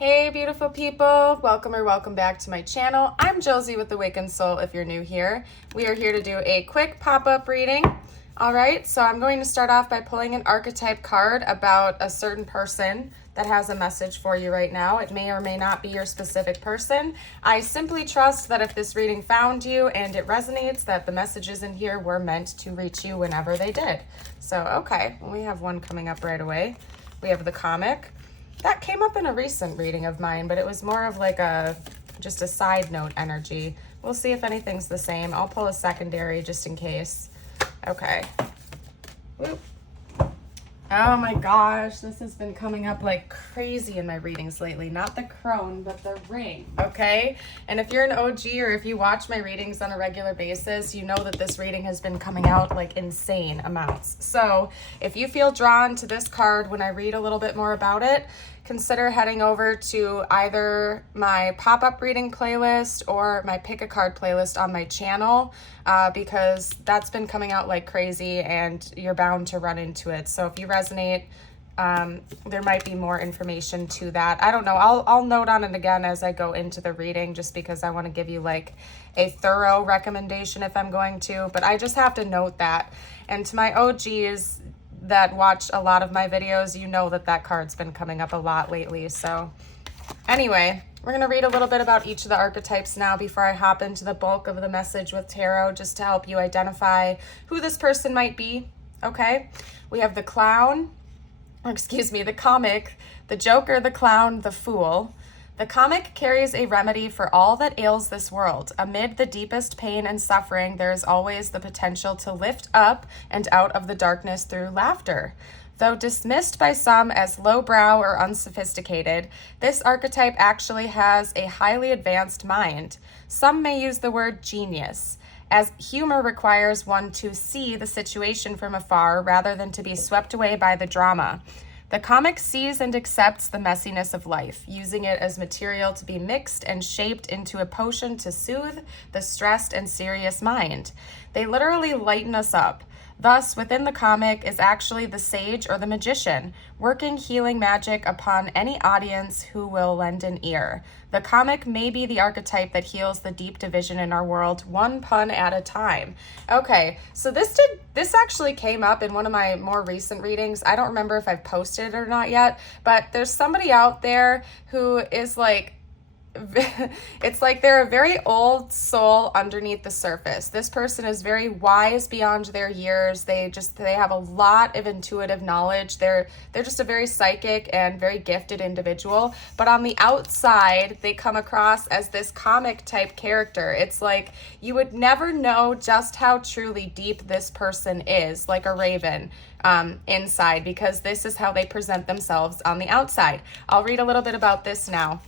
Hey beautiful people, welcome or welcome back to my channel. I'm Josie with Awakened Soul if you're new here. We are here to do a quick pop-up reading. All right, so I'm going to start off by pulling an archetype card about a certain person that has a message for you right now. It may or may not be your specific person. I simply trust that if this reading found you and it resonates, that the messages in here were meant to reach you whenever they did. So, okay, well, we have one coming up right away. We have the comic. That came up in a recent reading of mine, but it was more of like just a side note energy. We'll see if anything's the same. I'll pull a secondary just in case. Okay. Whoop. Oh my gosh, this has been coming up like crazy in my readings lately. Not the crone, but the ring, okay? And if you're an OG or if you watch my readings on a regular basis, you know that this reading has been coming out like insane amounts. So if you feel drawn to this card when I read a little bit more about it, consider heading over to either my pop-up reading playlist or my pick a card playlist on my channel because that's been coming out like crazy and you're bound to run into it. So if you resonate, there might be more information to that. I don't know. I'll note on it again as I go into the reading just because I want to give you like a thorough recommendation if I'm going to, but I just have to note that. And to my OGs that watch a lot of my videos, you know that card's been coming up a lot lately. So anyway, we're going to read a little bit about each of the archetypes now before I hop into the bulk of the message with tarot, just to help you identify who this person might be. Okay, we have the clown, or excuse me, the comic, the joker, the clown, the fool. The comic carries a remedy for all that ails this world. Amid the deepest pain and suffering, there is always the potential to lift up and out of the darkness through laughter. Though dismissed by some as lowbrow or unsophisticated, this archetype actually has a highly advanced mind. Some may use the word genius, as humor requires one to see the situation from afar rather than to be swept away by the drama. The comic sees and accepts the messiness of life, using it as material to be mixed and shaped into a potion to soothe the stressed and serious mind. They literally lighten us up. Thus, within the comic is actually the sage or the magician, working healing magic upon any audience who will lend an ear. The comic may be the archetype that heals the deep division in our world, one pun at a time. Okay, so this actually came up in one of my more recent readings. I don't remember if I've posted it or not yet, but there's somebody out there who is like, it's like they're a very old soul underneath the surface. This person is very wise beyond their years. They have a lot of intuitive knowledge. They're just a very psychic and very gifted individual. But on the outside, they come across as this comic type character. It's like you would never know just how truly deep this person is, like a raven inside, because this is how they present themselves on the outside. I'll read a little bit about this now.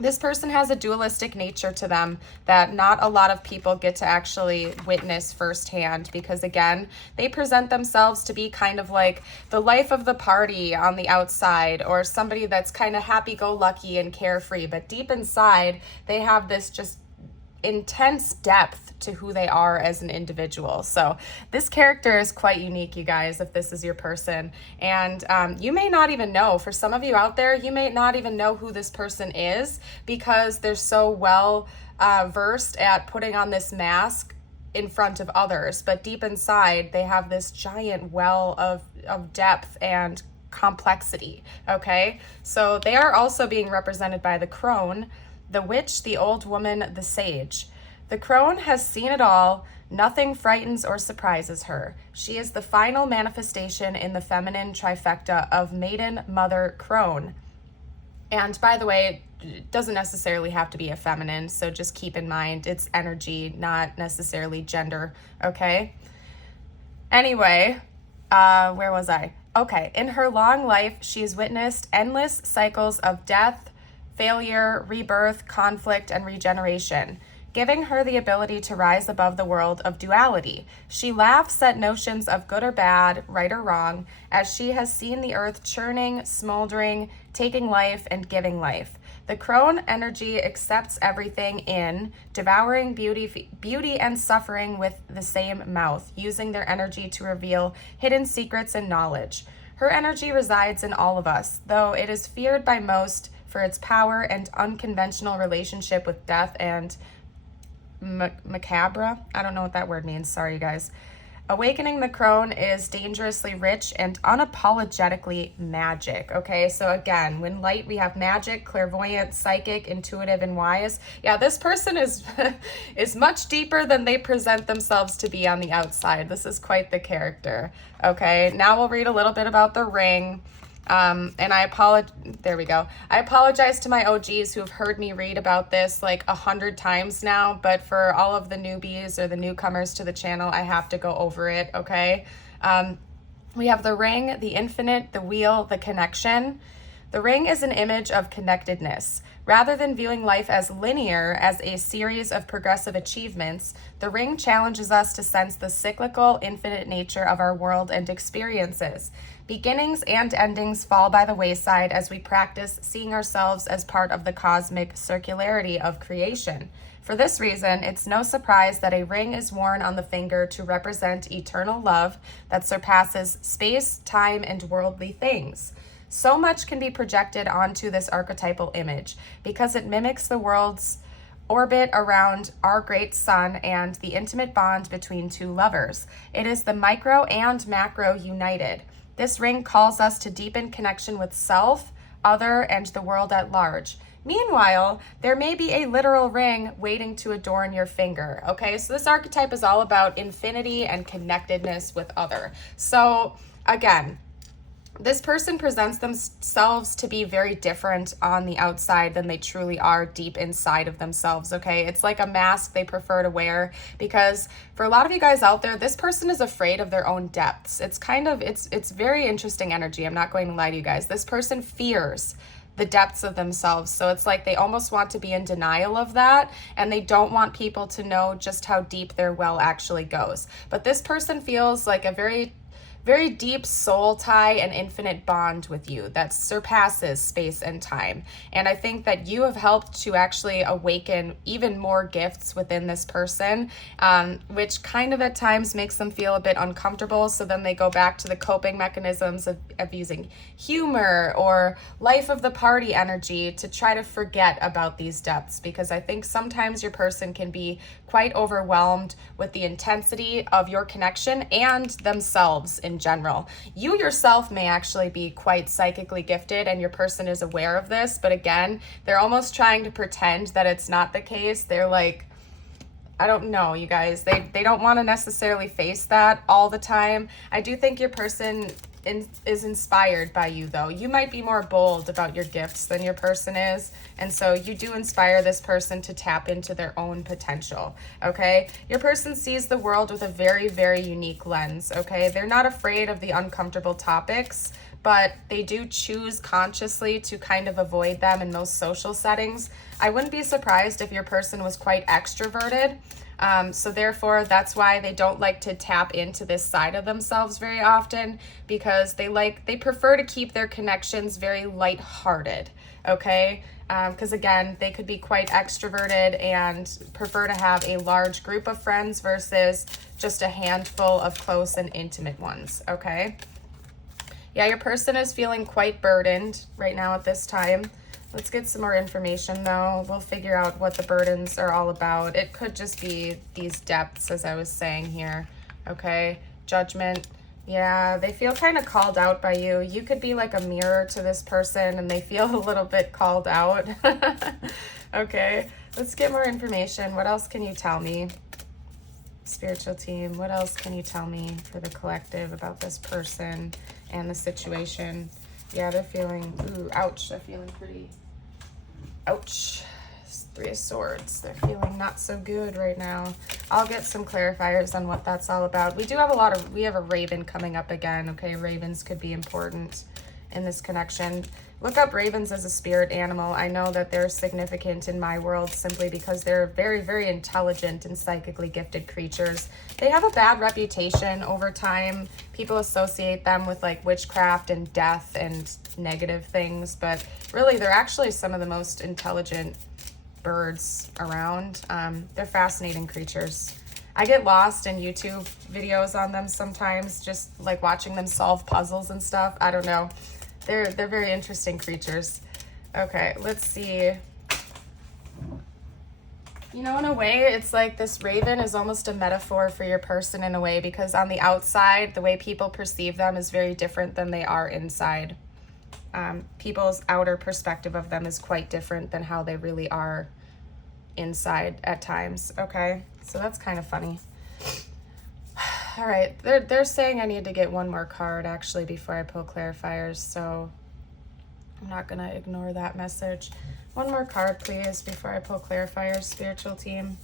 This person has a dualistic nature to them that not a lot of people get to actually witness firsthand because, again, they present themselves to be kind of like the life of the party on the outside or somebody that's kind of happy-go-lucky and carefree. But deep inside, they have this just intense depth to who they are as an individual. So this character is quite unique, you guys, if this is your person. And you may not even know, for some of you out there, you may not even know who this person is because they're so well versed at putting on this mask in front of others. But deep inside, they have this giant well of depth and complexity, okay? So they are also being represented by the crone, the witch, the old woman, the sage. The crone has seen it all. Nothing frightens or surprises her. She is the final manifestation in the feminine trifecta of maiden, mother, crone. And by the way, it doesn't necessarily have to be a feminine, so just keep in mind it's energy, not necessarily gender, okay? Anyway, where was I? Okay, in her long life, she's witnessed endless cycles of death, failure, rebirth, conflict, and regeneration, giving her the ability to rise above the world of duality. She laughs at notions of good or bad, right or wrong, as she has seen the earth churning, smoldering, taking life, and giving life. The crone energy accepts everything in, devouring beauty and suffering with the same mouth, using their energy to reveal hidden secrets and knowledge. Her energy resides in all of us, though it is feared by most for its power and unconventional relationship with death and macabre. I don't know what that word means. Sorry, you guys. Awakening the crone is dangerously rich and unapologetically magic. Okay, so again, when light, we have magic, clairvoyant, psychic, intuitive, and wise. Yeah, this person is is much deeper than they present themselves to be on the outside. This is quite the character. Okay, now we'll read a little bit about the ring. And there we go. I apologize to my OGs who have heard me read about this like 100 times now, but for all of the newbies or the newcomers to the channel, I have to go over it, okay? We have the ring, the infinite, the wheel, the connection. The ring is an image of connectedness. Rather than viewing life as linear, as a series of progressive achievements, the ring challenges us to sense the cyclical, infinite nature of our world and experiences. Beginnings and endings fall by the wayside as we practice seeing ourselves as part of the cosmic circularity of creation. For this reason, it's no surprise that a ring is worn on the finger to represent eternal love that surpasses space, time, and worldly things. So much can be projected onto this archetypal image because it mimics the world's orbit around our great sun and the intimate bond between two lovers. It is the micro and macro united. This ring calls us to deepen connection with self, other, and the world at large. Meanwhile, there may be a literal ring waiting to adorn your finger. Okay, so this archetype is all about infinity and connectedness with other. So again, this person presents themselves to be very different on the outside than they truly are deep inside of themselves, okay? It's like a mask they prefer to wear because for a lot of you guys out there, this person is afraid of their own depths. It's very interesting energy. I'm not going to lie to you guys. This person fears the depths of themselves. So it's like they almost want to be in denial of that, and they don't want people to know just how deep their well actually goes. But this person feels like a very deep soul tie and infinite bond with you that surpasses space and time. And I think that you have helped to actually awaken even more gifts within this person, which kind of at times makes them feel a bit uncomfortable. So then they go back to the coping mechanisms of using humor or life of the party energy to try to forget about these depths, because I think sometimes your person can be quite overwhelmed with the intensity of your connection and themselves in general. You yourself may actually be quite psychically gifted and your person is aware of this, but again, they're almost trying to pretend that it's not the case. They're like, I don't know, you guys, they don't want to necessarily face that all the time. I do think your person is inspired by you, though. You might be more bold about your gifts than your person is, and so you do inspire this person to tap into their own potential, okay? Your person sees the world with a very, very unique lens, okay? They're not afraid of the uncomfortable topics, but they do choose consciously to kind of avoid them in most social settings. I wouldn't be surprised if your person was quite extroverted. So therefore, that's why they don't like to tap into this side of themselves very often, because they prefer to keep their connections very lighthearted, okay? Because again, they could be quite extroverted and prefer to have a large group of friends versus just a handful of close and intimate ones, okay? Yeah, your person is feeling quite burdened right now at this time. Let's get some more information, though. We'll figure out what the burdens are all about. It could just be these depths, as I was saying here, okay? Judgment. Yeah, they feel kind of called out by you. You could be like a mirror to this person, and they feel a little bit called out. Okay, let's get more information. What else can you tell me? Spiritual team, what else can you tell me for the collective about this person and the situation? Yeah, they're feeling, ooh, ouch, they're feeling pretty... Ouch. Three of Swords. They're feeling not so good right now. I'll get some clarifiers on what that's all about. We have a raven coming up again, okay? Ravens could be important in this connection. Look up ravens as a spirit animal. I know that they're significant in my world simply because they're very, very intelligent and psychically gifted creatures. They have a bad reputation over time. People associate them with like witchcraft and death and negative things, but really they're actually some of the most intelligent birds around. They're fascinating creatures. I get lost in YouTube videos on them sometimes, just like watching them solve puzzles and stuff. I don't know. They're very interesting creatures. Okay, let's see. You know, in a way, it's like this raven is almost a metaphor for your person in a way, because on the outside, the way people perceive them is very different than they are inside. People's outer perspective of them is quite different than how they really are inside at times, okay? So that's kind of funny. All right, they're saying I need to get one more card, actually, before I pull clarifiers, so I'm not going to ignore that message. One more card, please, before I pull clarifiers, spiritual team.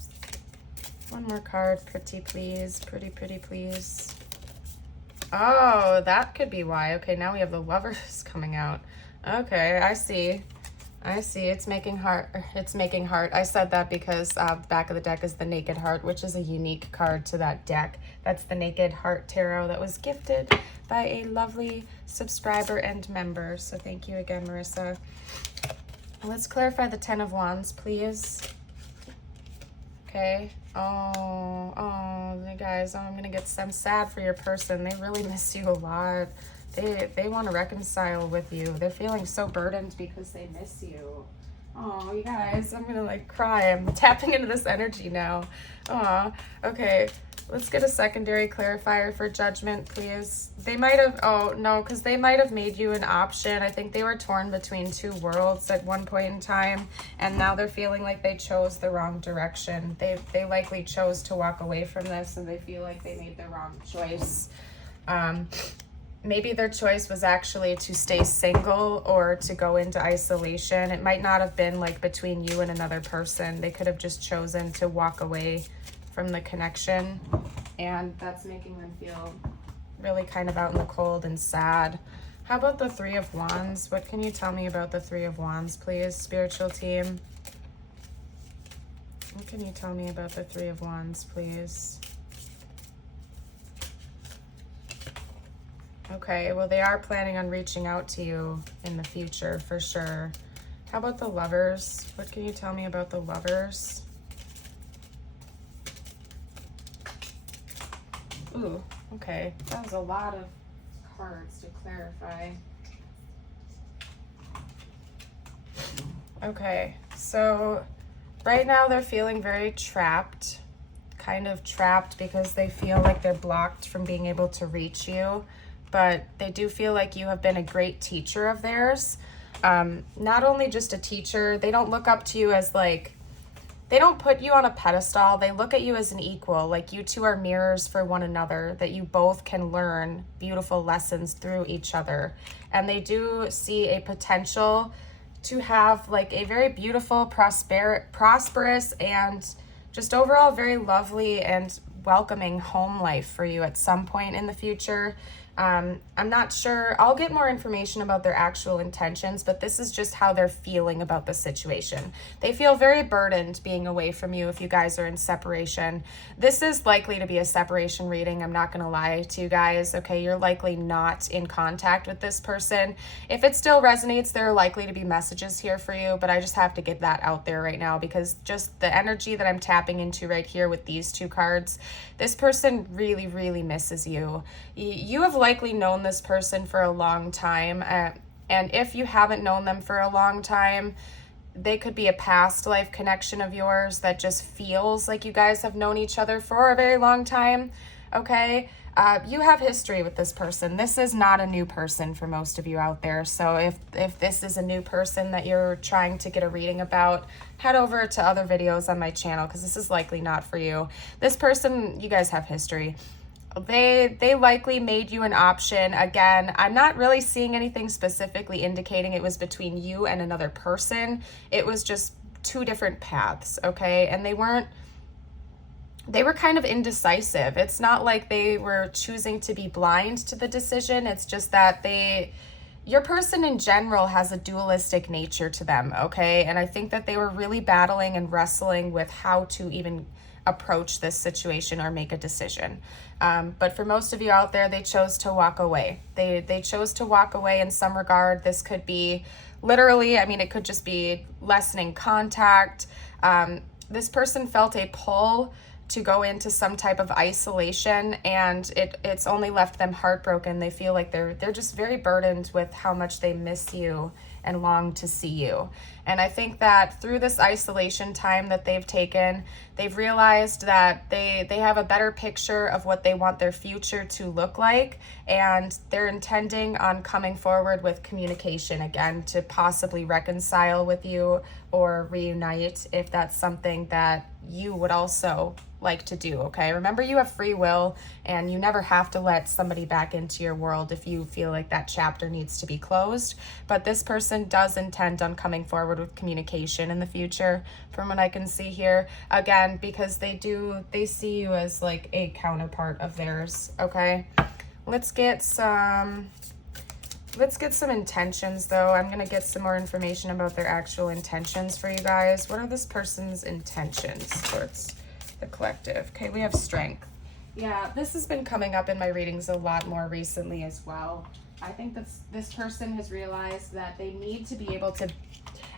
One more card, pretty please. Pretty, please. Oh, that could be why. Okay, now we have the Lovers coming out. Okay, I see. It's making heart. It's making heart. I said that because the back of the deck is the Naked Heart, which is a unique card to that deck. That's the Naked Heart Tarot that was gifted by a lovely subscriber and member. So thank you again, Marissa. Let's clarify the Ten of Wands, please. Okay. Oh, guys, I'm gonna get some sad for your person. They really miss you a lot. They want to reconcile with you. They're feeling so burdened because they miss you. Oh, you guys, I'm gonna like cry. I'm tapping into this energy now. Oh, okay. Let's get a secondary clarifier for Judgment, please. They might have, oh no, because they might have made you an option. I think they were torn between two worlds at one point in time, and now they're feeling like they chose the wrong direction. They likely chose to walk away from this, and they feel like they made the wrong choice. Maybe their choice was actually to stay single or to go into isolation. It might not have been like between you and another person. They could have just chosen to walk away from the connection, and that's making them feel really kind of out in the cold and sad. How about the Three of Wands? What can you tell me about the Three of Wands, please, spiritual team? What can you tell me about the Three of Wands, please? Okay, well, they are planning on reaching out to you in the future for sure. How about the Lovers? What can you tell me about the Lovers? Ooh, okay. That was a lot of cards to clarify. Okay, so right now they're feeling very trapped, kind of trapped because they feel like they're blocked from being able to reach you. But they do feel like you have been a great teacher of theirs. Not only just a teacher, they don't look up to you as like, they don't put you on a pedestal. They look at you as an equal, like you two are mirrors for one another, that you both can learn beautiful lessons through each other. And they do see a potential to have like a very beautiful, prosperous, and just overall very lovely and welcoming home life for you at some point in the future. I'm not sure. I'll get more information about their actual intentions, but this is just how they're feeling about the situation. They feel very burdened being away from you if you guys are in separation. This is likely to be a separation reading. I'm not going to lie to you guys. Okay, you're likely not in contact with this person. If it still resonates, there are likely to be messages here for you, but I just have to get that out there right now because just the energy that I'm tapping into right here with these two cards, this person really, really misses you. You have likely known this person for a long time, and if you haven't known them for a long time, they could be a past life connection of yours that just feels like you guys have known each other for a very long time. Okay, you have history with this person. This is not a new person for most of you out there. So if this is a new person that you're trying to get a reading about, head over to other videos on my channel because this is likely not for you. This person, you guys have history. They likely made you an option. Again, I'm not really seeing anything specifically indicating it was between you and another person. It was just two different paths, okay? And they were kind of indecisive. It's not like they were choosing to be blind to the decision. It's just that your person in general has a dualistic nature to them, okay? And I think that they were really battling and wrestling with how to even approach this situation or make a decision. But for most of you out there, they chose to walk away. They chose to walk away in some regard. This could be literally, I mean, it could just be lessening contact. This person felt a pull to go into some type of isolation, and it's only left them heartbroken. They feel like they're just very burdened with how much they miss you and long to see you. And I think that through this isolation time that they've taken, they've realized that they have a better picture of what they want their future to look like, and they're intending on coming forward with communication again to possibly reconcile with you or reunite if that's something that you would also like to do, okay? Remember, you have free will, and you never have to let somebody back into your world if you feel like that chapter needs to be closed. But this person does intend on coming forward with communication in the future, from what I can see here. Again, because they see you as like a counterpart of theirs, okay? Let's get some intentions, though. I'm going to get some more information about their actual intentions for you guys. What are this person's intentions towards the collective? Okay, we have strength. Yeah, this has been coming up in my readings a lot more recently as well. I think that this person has realized that they need to be able to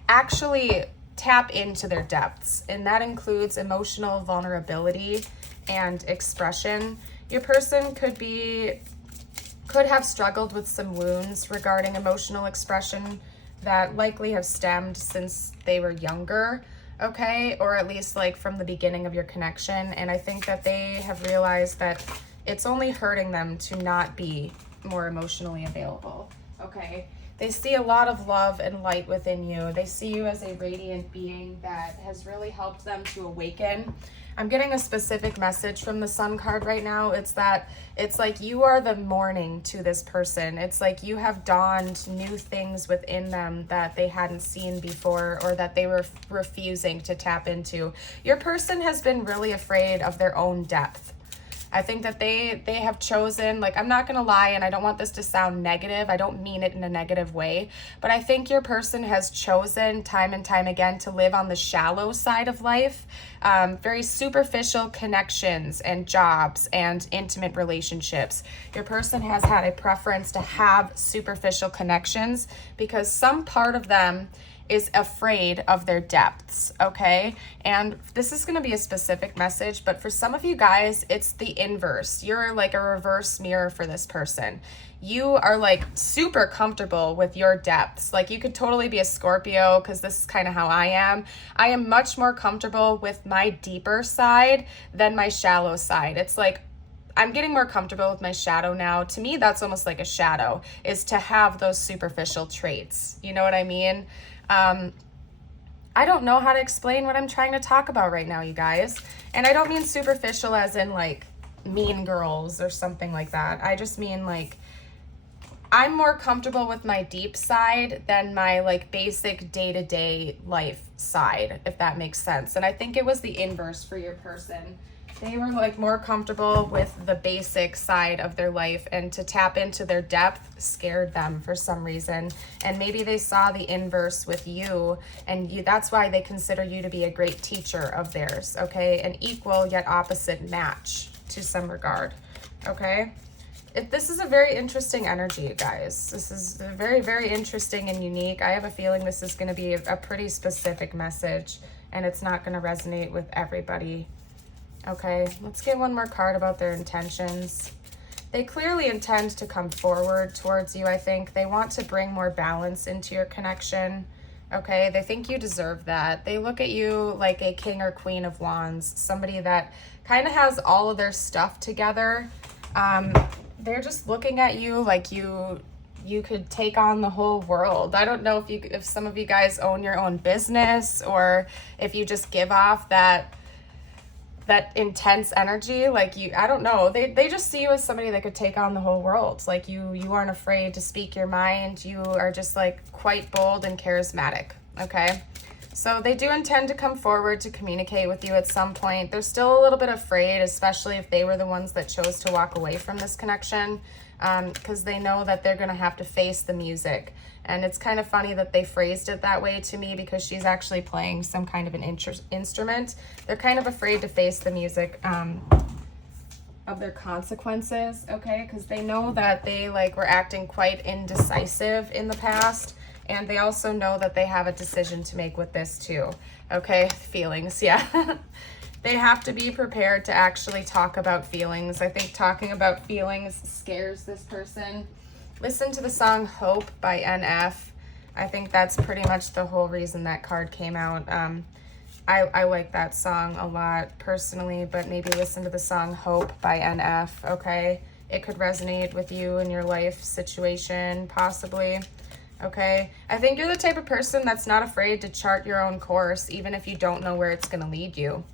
actually tap into their depths, and that includes emotional vulnerability and expression. Your person could have struggled with some wounds regarding emotional expression that likely have stemmed since they were younger, okay? Or at least like from the beginning of your connection. And I think that they have realized that it's only hurting them to not be more emotionally available, okay? They see a lot of love and light within you. They see you as a radiant being that has really helped them to awaken. I'm getting a specific message from the Sun card right now. It's like you are the morning to this person. It's like you have dawned new things within them that they hadn't seen before, or that they were refusing to tap into. Your person has been really afraid of their own depth. I think that they have chosen, like, I'm not going to lie, and I don't want this to sound negative. I don't mean it in a negative way, but I think your person has chosen time and time again to live on the shallow side of life. Very superficial connections and jobs and intimate relationships. Your person has had a preference to have superficial connections because some part of them is afraid of their depths, okay? And this is going to be a specific message, but for some of you guys, it's the inverse. You're like a reverse mirror for this person. You are like super comfortable with your depths. Like, you could totally be a Scorpio, because this is kind of how I am. I am much more comfortable with my deeper side than my shallow side. It's like, I'm getting more comfortable with my shadow now. To me, that's almost like a shadow, is to have those superficial traits. You know what I mean? I don't know how to explain what I'm trying to talk about right now, you guys. And I don't mean superficial as in like Mean Girls or something like that. I just mean like, I'm more comfortable with my deep side than my like basic day-to-day life side, if that makes sense. And I think it was the inverse for your person. They were like more comfortable with the basic side of their life, and to tap into their depth scared them for some reason. And maybe they saw the inverse with you, and that's why they consider you to be a great teacher of theirs, okay? An equal yet opposite match to some regard, okay? This is a very interesting energy, you guys. This is very, very interesting and unique. I have a feeling this is going to be a pretty specific message, and it's not going to resonate with everybody. Okay, let's get one more card about their intentions. They clearly intend to come forward towards you, I think. They want to bring more balance into your connection. Okay, they think you deserve that. They look at you like a king or queen of wands, somebody that kind of has all of their stuff together. They're just looking at you like you could take on the whole world. I don't know if some of you guys own your own business, or if you just give off that intense energy, like I don't know. They just see you as somebody that could take on the whole world. Like you aren't afraid to speak your mind. You are just like quite bold and charismatic, okay? So they do intend to come forward to communicate with you at some point. They're still a little bit afraid, especially if they were the ones that chose to walk away from this connection, because they know that they're going to have to face the music. And it's kind of funny that they phrased it that way to me, because she's actually playing some kind of an instrument. They're kind of afraid to face the music of their consequences, okay? Because they know that they were acting quite indecisive in the past. And they also know that they have a decision to make with this too, okay? Feelings, yeah. They have to be prepared to actually talk about feelings. I think talking about feelings scares this person. Listen to the song Hope by NF. I think that's pretty much the whole reason that card came out. I like that song a lot personally, but maybe listen to the song Hope by NF, okay? It could resonate with you in your life situation, possibly, okay? I think you're the type of person that's not afraid to chart your own course, even if you don't know where it's going to lead you.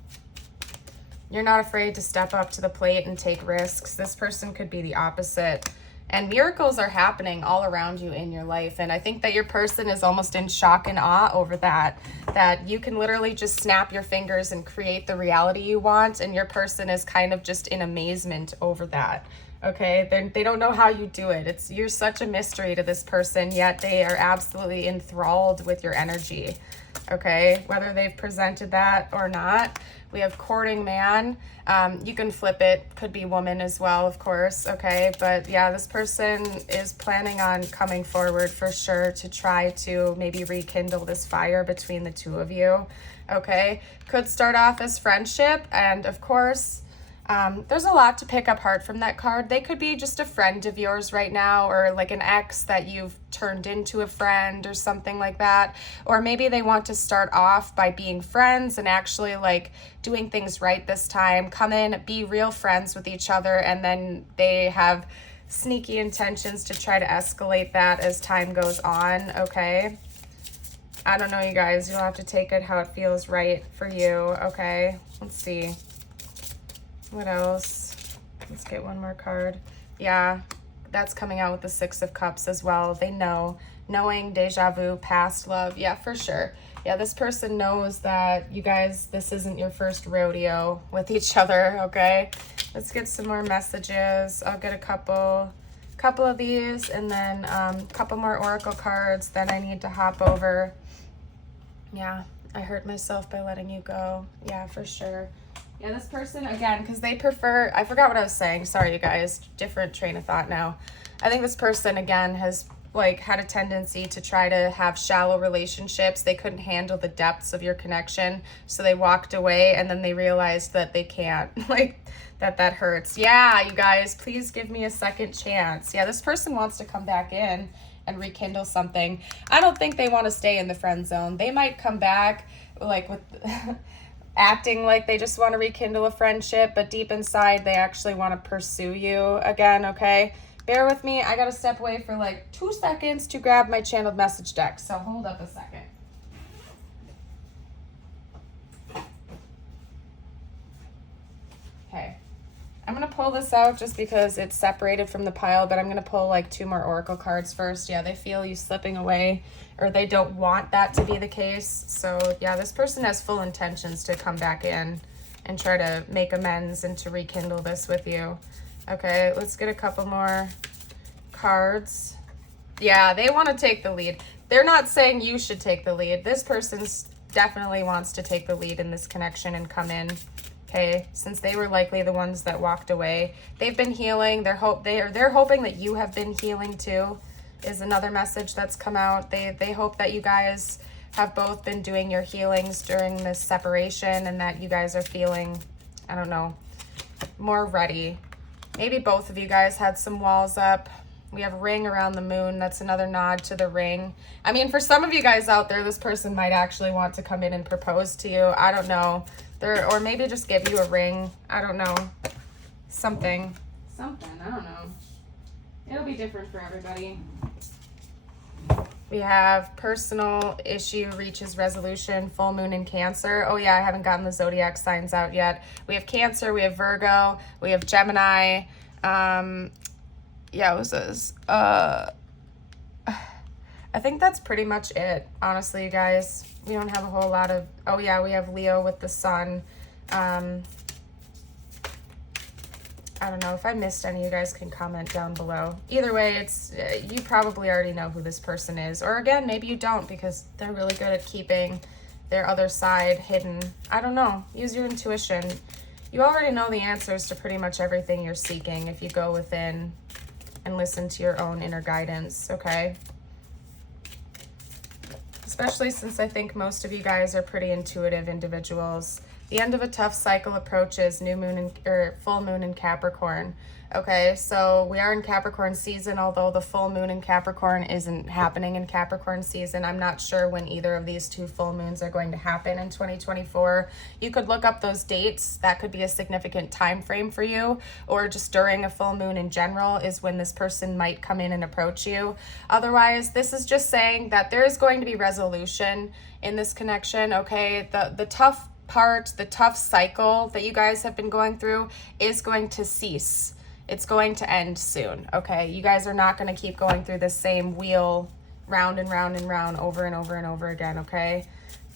You're not afraid to step up to the plate and take risks. This person could be the opposite. And miracles are happening all around you in your life. And I think that your person is almost in shock and awe over that you can literally just snap your fingers and create the reality you want. And your person is kind of just in amazement over that. Okay, they don't know how you do it. You're such a mystery to this person, yet they are absolutely enthralled with your energy. Okay, whether they've presented that or not. We have courting man. You can flip it. Could be woman as well, of course. Okay, but yeah, this person is planning on coming forward for sure to try to maybe rekindle this fire between the two of you. Okay, could start off as friendship, and of course, there's a lot to pick apart from that card. They could be just a friend of yours right now, or like an ex that you've turned into a friend or something like that. Or maybe they want to start off by being friends and actually like doing things right this time. Come in, be real friends with each other, and then they have sneaky intentions to try to escalate that as time goes on, okay? I don't know, you guys. You'll have to take it how it feels right for you, okay? Let's see. What else? Let's get one more card. Yeah, that's coming out with the Six of Cups as well. They know. Knowing, deja vu, past love. Yeah, for sure. Yeah, this person knows that you guys, this isn't your first rodeo with each other, okay? Let's get some more messages. I'll get a couple of these, and then a couple more oracle cards. Then I need to hop over. Yeah, I hurt myself by letting you go. Yeah, for sure. Yeah, this person, again, because they prefer, I forgot what I was saying. Sorry, you guys. Different train of thought now. I think this person, again, has like had a tendency to try to have shallow relationships. They couldn't handle the depths of your connection, so they walked away, and then they realized that they can't. Like, that hurts. Yeah, you guys, please give me a second chance. Yeah, this person wants to come back in and rekindle something. I don't think they want to stay in the friend zone. They might come back like with acting like they just want to rekindle a friendship, but deep inside they actually want to pursue you again, okay? Bear with me. I got to step away for like 2 seconds to grab my channeled message deck, so hold up a second. Okay. I'm going to pull this out just because it's separated from the pile, but I'm going to pull like 2 more oracle cards first. Yeah, they feel you slipping away, or they don't want that to be the case. So yeah, this person has full intentions to come back in and try to make amends and to rekindle this with you. Okay, let's get a couple more cards. Yeah, they want to take the lead. They're not saying you should take the lead. This person definitely wants to take the lead in this connection and come in. Okay, since they were likely the ones that walked away. They've been healing. They're hoping that you have been healing too, is another message that's come out. They hope that you guys have both been doing your healings during this separation, and that you guys are feeling, I don't know, more ready. Maybe both of you guys had some walls up. We have ring around the moon. That's another nod to the ring. I mean, for some of you guys out there, this person might actually want to come in and propose to you. I don't know. Or maybe just give you a ring. I don't know. Something. I don't know. It'll be different for everybody. We have personal issue reaches resolution, full moon in Cancer. Oh yeah, I haven't gotten the zodiac signs out yet. We have Cancer, we have Virgo, we have Gemini. Yeah, what was this? I think that's pretty much it, honestly, you guys. We don't have a whole lot of, oh yeah, we have Leo with the sun. I don't know. If I missed any, you guys can comment down below. Either way, it's you probably already know who this person is. Or again, maybe you don't, because they're really good at keeping their other side hidden. I don't know. Use your intuition. You already know the answers to pretty much everything you're seeking if you go within and listen to your own inner guidance, okay? Especially since I think most of you guys are pretty intuitive individuals. The end of a tough cycle approaches, new moon or full moon in Capricorn. Okay, so we are in Capricorn season, although the full moon in Capricorn isn't happening in Capricorn season. I'm not sure when either of these two full moons are going to happen in 2024. You could look up those dates. That could be a significant time frame for you, or just during a full moon in general is when this person might come in and approach you. Otherwise, this is just saying that there is going to be resolution in this connection, okay? The tough part, the tough cycle that you guys have been going through is going to cease. It's going to end soon, okay? You guys are not going to keep going through the same wheel round and round and round over and over and over again, okay?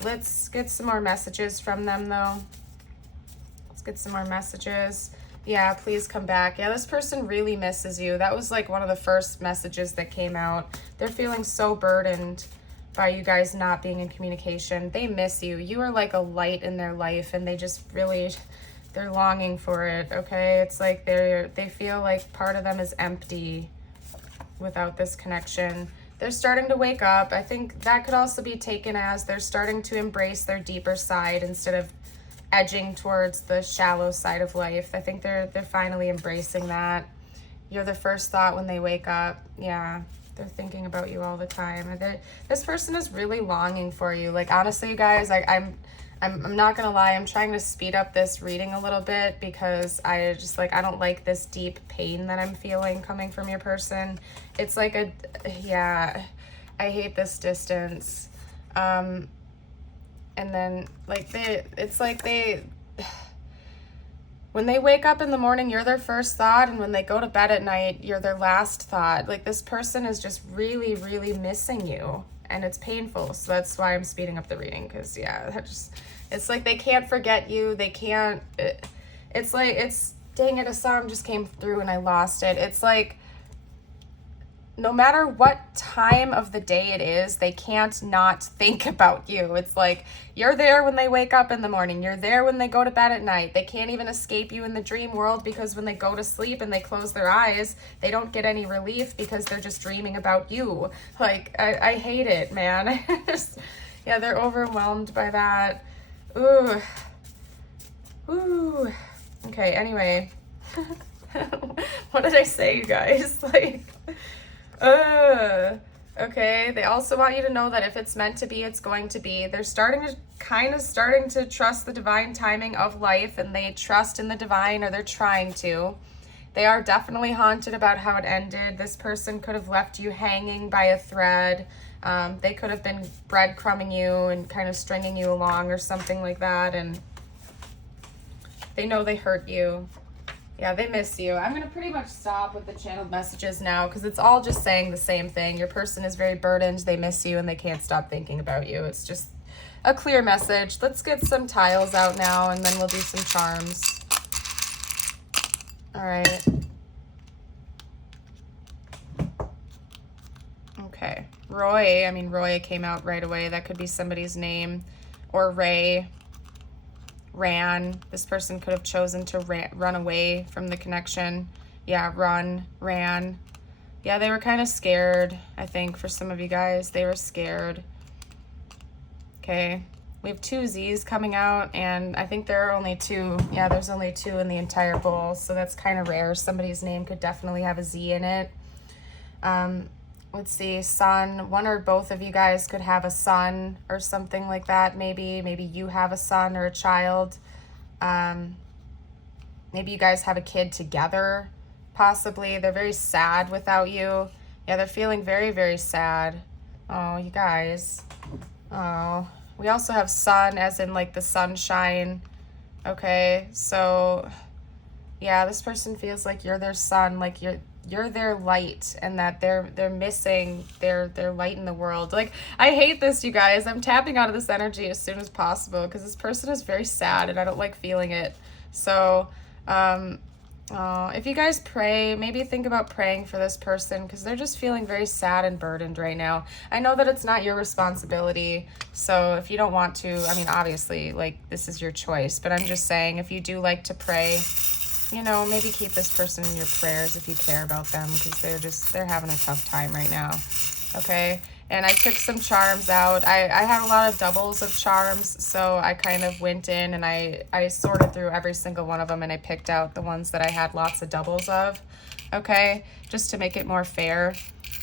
Let's get some more messages from them, though. Let's get some more messages. Yeah, please come back. Yeah, this person really misses you. That was like one of the first messages that came out. They're feeling so burdened by you guys not being in communication. They miss you. You are like a light in their life, and they just really... they're longing for it, okay? It's like they feel like part of them is empty without this connection. They're starting to wake up. I think that could also be taken as they're starting to embrace their deeper side instead of edging towards the shallow side of life. I think they're finally embracing that. You're the first thought when they wake up. Yeah, they're thinking about you all the time. This person is really longing for you. Like, honestly, you guys, I'm not gonna lie, I'm trying to speed up this reading a little bit because I don't like this deep pain that I'm feeling coming from your person. It's like I hate this distance. And then like when they wake up in the morning, you're their first thought, and when they go to bed at night, you're their last thought. Like, this person is just really, really missing you, and it's painful. So that's why I'm speeding up the reading, because it's like they can't forget you. They can't, dang it, a song just came through and I lost it. It's like, no matter what time of the day it is, they can't not think about you. It's like, you're there when they wake up in the morning. You're there when they go to bed at night. They can't even escape you in the dream world, because when they go to sleep and they close their eyes, they don't get any relief because they're just dreaming about you. Like, I hate it, man. Yeah, they're overwhelmed by that. Ooh. Ooh. Okay, anyway. What did I say, you guys? Like, okay, they also want you to know that if it's meant to be, it's going to be. They're starting to trust the divine timing of life, and they trust in the divine, or they're trying to. They are definitely haunted about how it ended. This person could have left you hanging by a thread. They could have been breadcrumbing you and kind of stringing you along or something like that, and they know they hurt you. Yeah, they miss you. I'm going to pretty much stop with the channeled messages now, because it's all just saying the same thing. Your person is very burdened. They miss you, and they can't stop thinking about you. It's just a clear message. Let's get some tiles out now, and then we'll do some charms. All right. Okay. Roy came out right away. That could be somebody's name. Or Ray. Ran. This person could have chosen to run away from the connection. Yeah, ran. Yeah, they were kind of scared, I think, for some of you guys. They were scared. Okay. We have two Z's coming out, and I think there are only two. Yeah, there's only two in the entire bowl, so that's kind of rare. Somebody's name could definitely have a Z in it. Let's see, son. One or both of you guys could have a son or something like that. Maybe you have a son or a child. Maybe you guys have a kid together, possibly. They're very sad without you. Yeah, they're feeling very, very sad. Oh, you guys. Oh, we also have sun, as in like the sunshine. Okay, so yeah, this person feels like you're their sun, like you're their light, and that they're missing their light in the world. Like, I hate this, you guys. I'm tapping out of this energy as soon as possible, because this person is very sad and I don't like feeling it. So if you guys pray, maybe think about praying for this person, because they're just feeling very sad and burdened right now. I know that it's not your responsibility, so if you don't want to, I mean, obviously, like, this is your choice, but I'm just saying, if you do like to pray, you know, maybe keep this person in your prayers if you care about them, because they're having a tough time right now. Okay? and I took some charms out. I had a lot of doubles of charms, so I kind of went in and I sorted through every single one of them, and I picked out the ones that I had lots of doubles of, okay, just to make it more fair.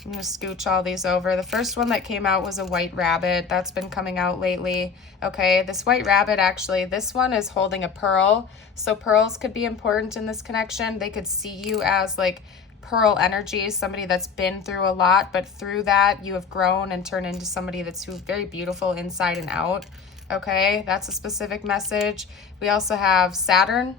I'm gonna scooch all these over. The first one that came out was a white rabbit. That's been coming out lately. Okay, this white rabbit, actually, this one is holding a pearl. So pearls could be important in this connection. They could see you as like pearl energy, somebody that's been through a lot, but through that you have grown and turned into somebody that's very beautiful inside and out. Okay, that's a specific message. We also have Saturn.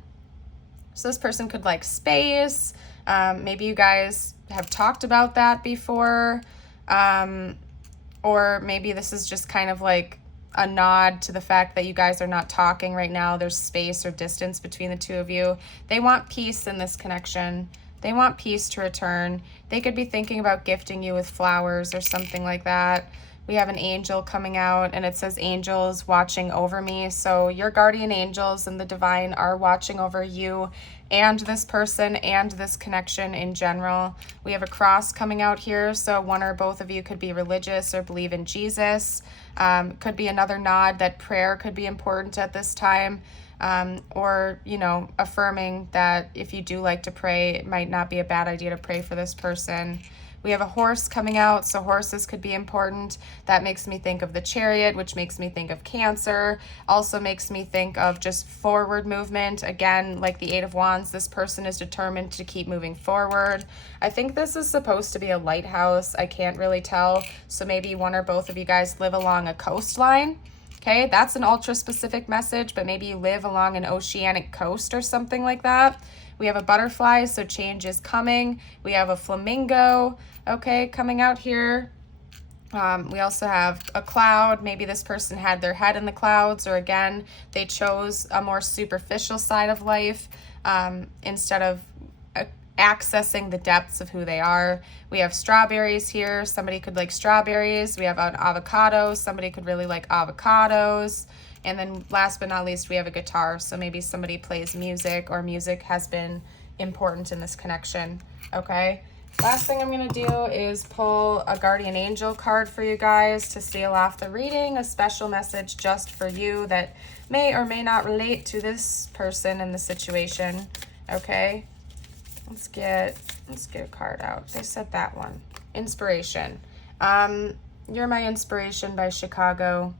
So this person could like space. Maybe you guys have talked about that before, or maybe this is just kind of like a nod to the fact that you guys are not talking right now. There's space or distance between the two of you. They want peace in this connection. They want peace to return. They could be thinking about gifting you with flowers or something like that. We have an angel coming out, and it says angels watching over me. So your guardian angels and the divine are watching over you and this person and this connection in general. We have a cross coming out here, so one or both of you could be religious or believe in Jesus. Could be another nod that prayer could be important at this time, or, you know, affirming that if you do like to pray, it might not be a bad idea to pray for this person. We have a horse coming out, so horses could be important. That makes me think of the Chariot, which makes me think of Cancer. Also makes me think of just forward movement. Again, like the Eight of Wands, this person is determined to keep moving forward. I think this is supposed to be a lighthouse. I can't really tell. So maybe one or both of you guys live along a coastline. Okay, that's an ultra specific message, but maybe you live along an oceanic coast or something like that. We have a butterfly, so change is coming. We have a flamingo, okay, coming out here. We also have a cloud. Maybe this person had their head in the clouds, or again, they chose a more superficial side of life instead of accessing the depths of who they are. We have strawberries here. Somebody could like strawberries. We have an avocado. Somebody could really like avocados. And then last but not least, we have a guitar. So maybe somebody plays music, or music has been important in this connection. Okay. Last thing I'm going to do is pull a guardian angel card for you guys to seal off the reading, a special message just for you that may or may not relate to this person in the situation. Okay. Let's get a card out. They said that one. Inspiration. You're My Inspiration by Chicago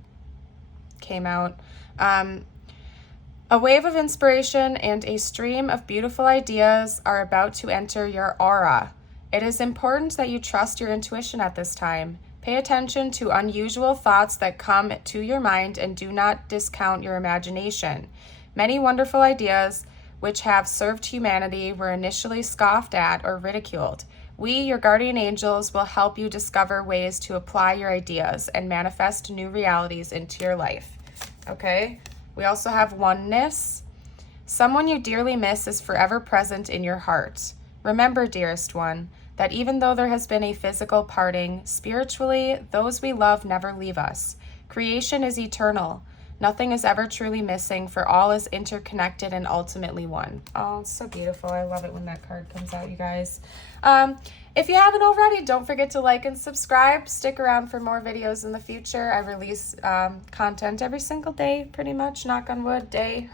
came out. A wave of inspiration and a stream of beautiful ideas are about to enter your aura. It is important that you trust your intuition at this time. Pay attention to unusual thoughts that come to your mind and do not discount your imagination. Many wonderful ideas which have served humanity were initially scoffed at or ridiculed. We, your guardian angels, will help you discover ways to apply your ideas and manifest new realities into your life. Okay? We also have oneness. Someone you dearly miss is forever present in your heart. Remember, dearest one, that even though there has been a physical parting, spiritually, those we love never leave us. Creation is eternal. Nothing is ever truly missing, for all is interconnected and ultimately one. Oh, it's so beautiful. I love it when that card comes out, you guys. If you haven't already, don't forget to like and subscribe. Stick around for more videos in the future. I release content every single day, pretty much, knock on wood, day.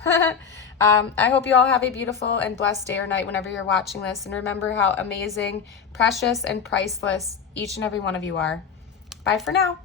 I hope you all have a beautiful and blessed day or night whenever you're watching this. And remember how amazing, precious, and priceless each and every one of you are. Bye for now.